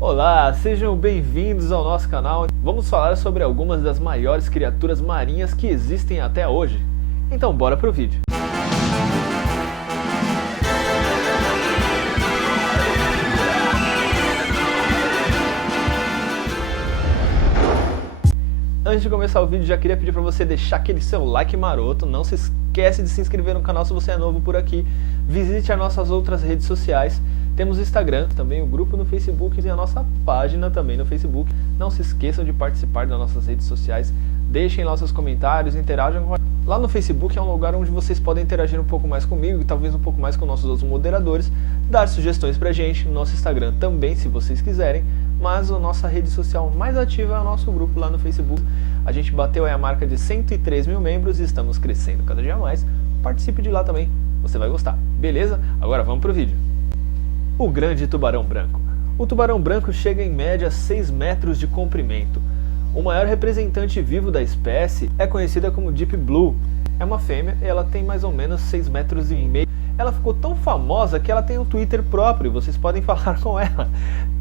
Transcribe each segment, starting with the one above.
Olá, sejam bem-vindos ao nosso canal. Vamos falar sobre algumas das maiores criaturas marinhas que existem até hoje. Então bora pro vídeo. Antes de começar o vídeo, já queria pedir para você deixar aquele seu like maroto. Não se esquece de se inscrever no canal se você é novo por aqui. Visite as nossas outras redes sociais. Temos o Instagram, também o grupo no Facebook e a nossa página também no Facebook. Não se esqueçam de participar das nossas redes sociais. Deixem lá seus comentários, interajam com... Lá no Facebook é um lugar onde vocês podem interagir um pouco mais comigo e talvez um pouco mais com nossos outros moderadores. Dar sugestões pra gente no nosso Instagram também, se vocês quiserem. Mas a nossa rede social mais ativa é o nosso grupo lá no Facebook. A gente bateu aí a marca de 103 mil membros e estamos crescendo cada dia mais. Participe de lá também, você vai gostar. Beleza? Agora vamos pro vídeo. O grande tubarão branco. O tubarão branco chega em média a 6 metros de comprimento. O maior representante vivo da espécie é conhecida como Deep Blue. É uma fêmea e ela tem mais ou menos 6 metros e meio. Ela ficou tão famosa que ela tem um Twitter próprio, vocês podem falar com ela.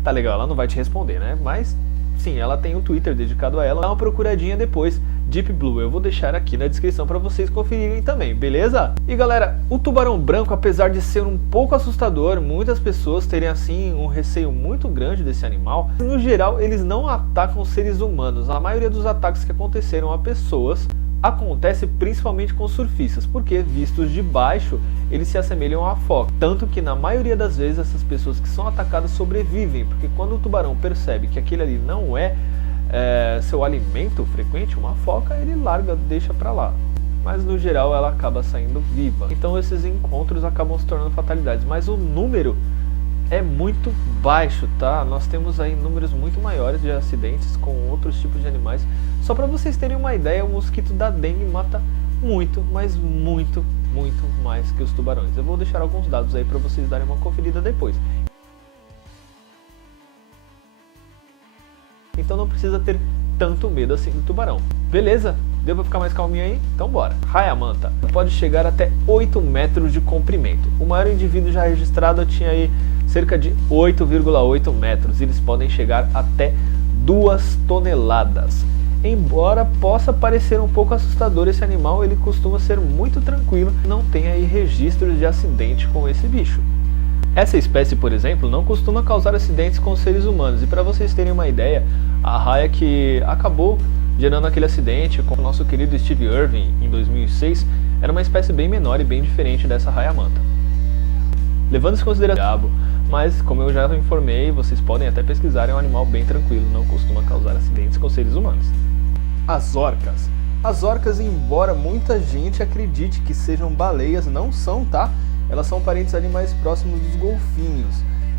Tá legal, ela não vai te responder, né? Mas sim, ela tem um Twitter dedicado a ela. Dá uma procuradinha depois, Deep Blue. Eu vou deixar aqui na descrição para vocês conferirem também, beleza? E galera, o tubarão branco, apesar de ser um pouco assustador, muitas pessoas terem assim um receio muito grande desse animal. No geral, eles não atacam seres humanos. A maioria dos ataques que aconteceram a pessoas acontece principalmente com surfistas, porque vistos de baixo eles se assemelham a foca, tanto que na maioria das vezes essas pessoas que são atacadas sobrevivem, porque quando o tubarão percebe que aquele ali não é seu alimento frequente, uma foca, ele larga, deixa pra lá, mas no geral ela acaba saindo viva. Então esses encontros acabam se tornando fatalidades, mas o número é muito baixo, tá? Nós temos aí números muito maiores de acidentes com outros tipos de animais. Só para vocês terem uma ideia, o mosquito da dengue mata muito, mas muito mais que os tubarões. Eu vou deixar alguns dados aí para vocês darem uma conferida depois. Então não precisa ter tanto medo assim do tubarão. Beleza? Deu pra ficar mais calminho aí? Então bora. Raia-manta pode chegar até 8 metros de comprimento. O maior indivíduo já registrado tinha aí cerca de 8,8 metros. Eles podem chegar até 2 toneladas. Embora possa parecer um pouco assustador esse animal, ele costuma ser muito tranquilo. Não tem aí registros de acidente com esse bicho. Essa espécie, por exemplo, não costuma causar acidentes com seres humanos. E para vocês terem uma ideia, a raia que acabou gerando aquele acidente com o nosso querido Steve Irwin em 2006 era uma espécie bem menor e bem diferente dessa raia-manta. Levando-se em consideração o diabo, mas como eu já informei, vocês podem até pesquisar, é um animal bem tranquilo, não costuma causar acidentes com seres humanos. As orcas. As orcas, embora muita gente acredite que sejam baleias, não são, tá? Elas são parentes ali mais próximos dos golfinhos.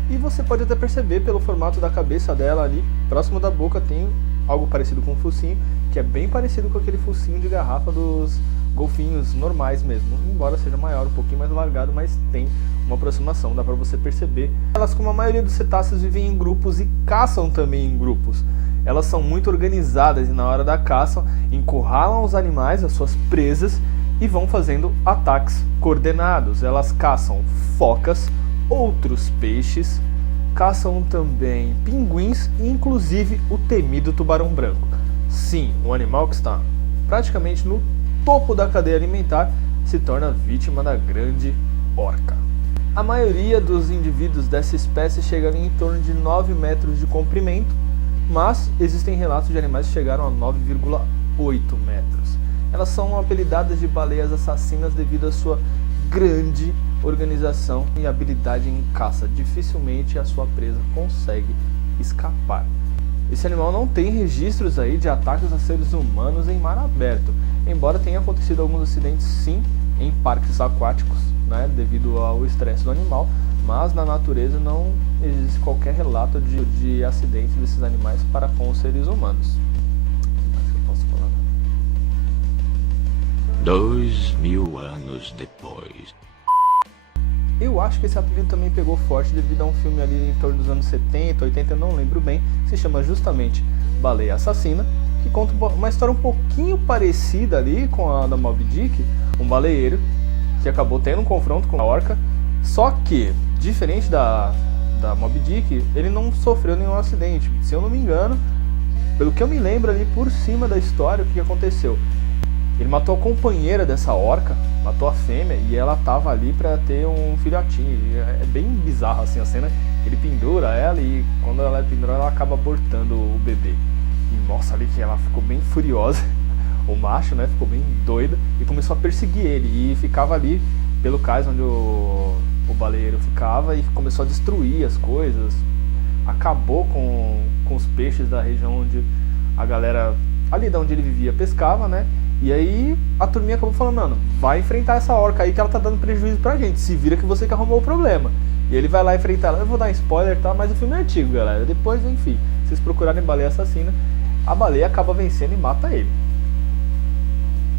E você pode até perceber pelo formato da cabeça dela ali, próximo da boca tem algo parecido com um focinho, que é bem parecido com aquele focinho de garrafa dos golfinhos normais mesmo. Embora seja maior, um pouquinho mais largado, mas tem uma aproximação, dá pra você perceber. Elas, como a maioria dos cetáceos, vivem em grupos e caçam também em grupos. Elas são muito organizadas e na hora da caça encurralam os animais, as suas presas, e vão fazendo ataques coordenados. Elas caçam focas, outros peixes, caçam também pinguins e inclusive o temido tubarão branco. Sim, um animal que está praticamente no topo da cadeia alimentar se torna vítima da grande orca. A maioria dos indivíduos dessa espécie chega em torno de 9 metros de comprimento, mas existem relatos de animais que chegaram a 9,8 metros. Elas são apelidadas de baleias assassinas devido à sua grande organização e habilidade em caça. Dificilmente a sua presa consegue escapar. Esse animal não tem registros aí de ataques a seres humanos em mar aberto, embora tenha acontecido alguns acidentes sim em parques aquáticos, né, devido ao estresse do animal, mas na natureza não existe qualquer relato de acidentes desses animais para com os seres humanos. Acho que eu posso falar. 2000 anos depois. Eu acho que esse apelido também pegou forte devido a um filme ali em torno dos anos 70, 80, eu não lembro bem, que se chama justamente Baleia Assassina, que conta uma história um pouquinho parecida ali com a da Moby Dick, um baleeiro que acabou tendo um confronto com a orca, só que, diferente da Moby Dick, ele não sofreu nenhum acidente. Se eu não me engano, pelo que eu me lembro ali por cima da história, o que aconteceu? Ele matou a companheira dessa orca, matou a fêmea, e ela tava ali pra ter um filhotinho. E é bem bizarro assim a cena. Ele pendura ela e quando ela é pendurada, ela acaba abortando o bebê. E nossa, ali que ela ficou bem furiosa. O macho, né, ficou bem doido e começou a perseguir ele. E ficava ali pelo cais onde o baleeiro ficava e começou a destruir as coisas. Acabou com os peixes da região onde a galera, ali da onde ele vivia, pescava, né? E aí a turminha acabou falando, mano, vai enfrentar essa orca aí que ela tá dando prejuízo pra gente, se vira que você que arrumou o problema. E ele vai lá enfrentar ela. Eu vou dar spoiler, tá? Mas o filme é antigo, galera. Depois, enfim, se vocês procurarem Baleia Assassina, a baleia acaba vencendo e mata ele.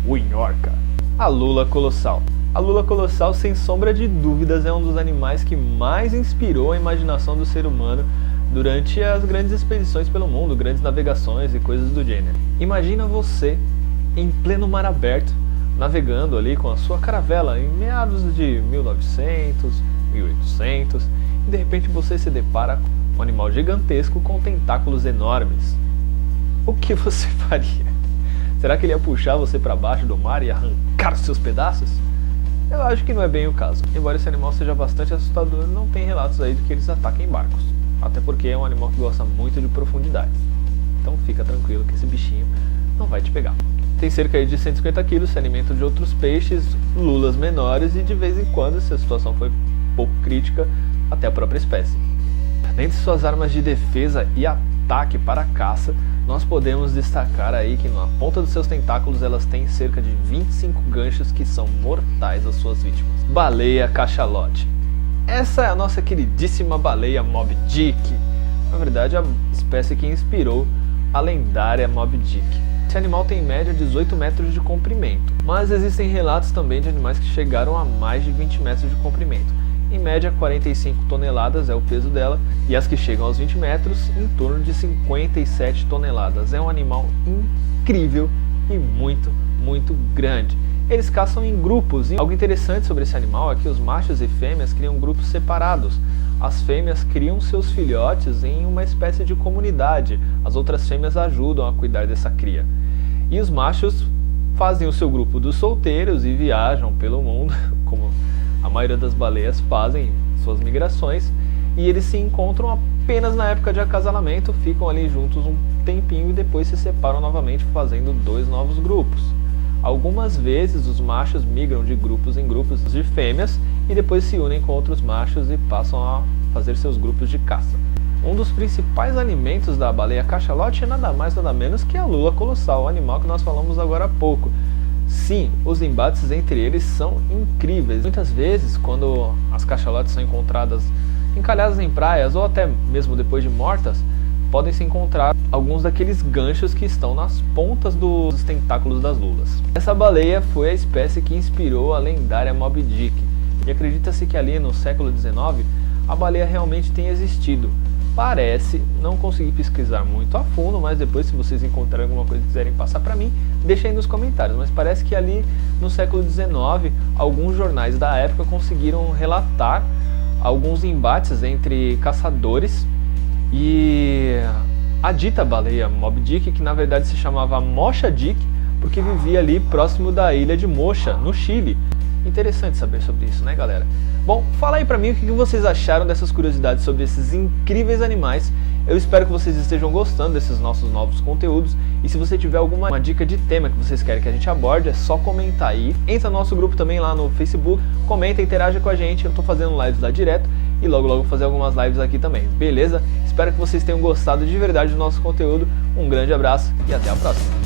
O Inhorca. A lula colossal. A lula colossal, sem sombra de dúvidas, é um dos animais que mais inspirou a imaginação do ser humano durante as grandes expedições pelo mundo, grandes navegações e coisas do gênero. Imagina você em pleno mar aberto, navegando ali com a sua caravela em meados de 1900, 1800, e de repente você se depara com um animal gigantesco com tentáculos enormes. O que você faria? Será que ele ia puxar você para baixo do mar e arrancar os seus pedaços? Eu acho que não é bem o caso. Embora esse animal seja bastante assustador, não tem relatos aí de que eles ataquem barcos. Até porque é um animal que gosta muito de profundidade. Então fica tranquilo que esse bichinho não vai te pegar. Tem cerca de 150 kg, se alimenta de outros peixes, lulas menores e de vez em quando, se a situação foi pouco crítica, até a própria espécie. Dentre suas armas de defesa e ataque para a caça, nós podemos destacar aí que na ponta dos seus tentáculos elas têm cerca de 25 ganchos que são mortais às suas vítimas. Baleia cachalote. Essa é a nossa queridíssima baleia Moby Dick. Na verdade, a espécie que inspirou a lendária Moby Dick. Esse animal tem em média 18 metros de comprimento, mas existem relatos também de animais que chegaram a mais de 20 metros de comprimento. Em média, 45 toneladas é o peso dela, e as que chegam aos 20 metros, em torno de 57 toneladas. É um animal incrível e muito, muito grande. Eles caçam em grupos, e algo interessante sobre esse animal é que os machos e fêmeas criam grupos separados. As fêmeas criam seus filhotes em uma espécie de comunidade, as outras fêmeas ajudam a cuidar dessa cria. E os machos fazem o seu grupo dos solteiros e viajam pelo mundo, como a maioria das baleias fazem suas migrações, e eles se encontram apenas na época de acasalamento, ficam ali juntos um tempinho e depois se separam novamente, fazendo 2 novos grupos. Algumas vezes os machos migram de grupos em grupos de fêmeas e depois se unem com outros machos e passam a fazer seus grupos de caça. Um dos principais alimentos da baleia cachalote é nada mais nada menos que a lula colossal, o animal que nós falamos agora há pouco. Sim, os embates entre eles são incríveis. Muitas vezes, quando as cachalotes são encontradas encalhadas em praias ou até mesmo depois de mortas, podem se encontrar alguns daqueles ganchos que estão nas pontas dos tentáculos das lulas. Essa baleia foi a espécie que inspirou a lendária Moby Dick. E acredita-se que ali no século XIX, a baleia realmente tenha existido. Parece, não consegui pesquisar muito a fundo, mas depois se vocês encontrarem alguma coisa e quiserem passar para mim, deixa aí nos comentários. Mas parece que ali no século XIX, alguns jornais da época conseguiram relatar alguns embates entre caçadores e a dita baleia Moby Dick, que na verdade se chamava Mocha Dick, porque vivia ali próximo da ilha de Mocha, no Chile. Interessante saber sobre isso, né, galera? Bom, fala aí pra mim o que vocês acharam dessas curiosidades sobre esses incríveis animais. Eu espero que vocês estejam gostando desses nossos novos conteúdos. E se você tiver alguma dica de tema que vocês querem que a gente aborde, é só comentar aí. Entra no nosso grupo também lá no Facebook, comenta, interaja com a gente. Eu tô fazendo lives lá direto e logo vou fazer algumas lives aqui também, beleza? Espero que vocês tenham gostado de verdade do nosso conteúdo. Um grande abraço e até a próxima.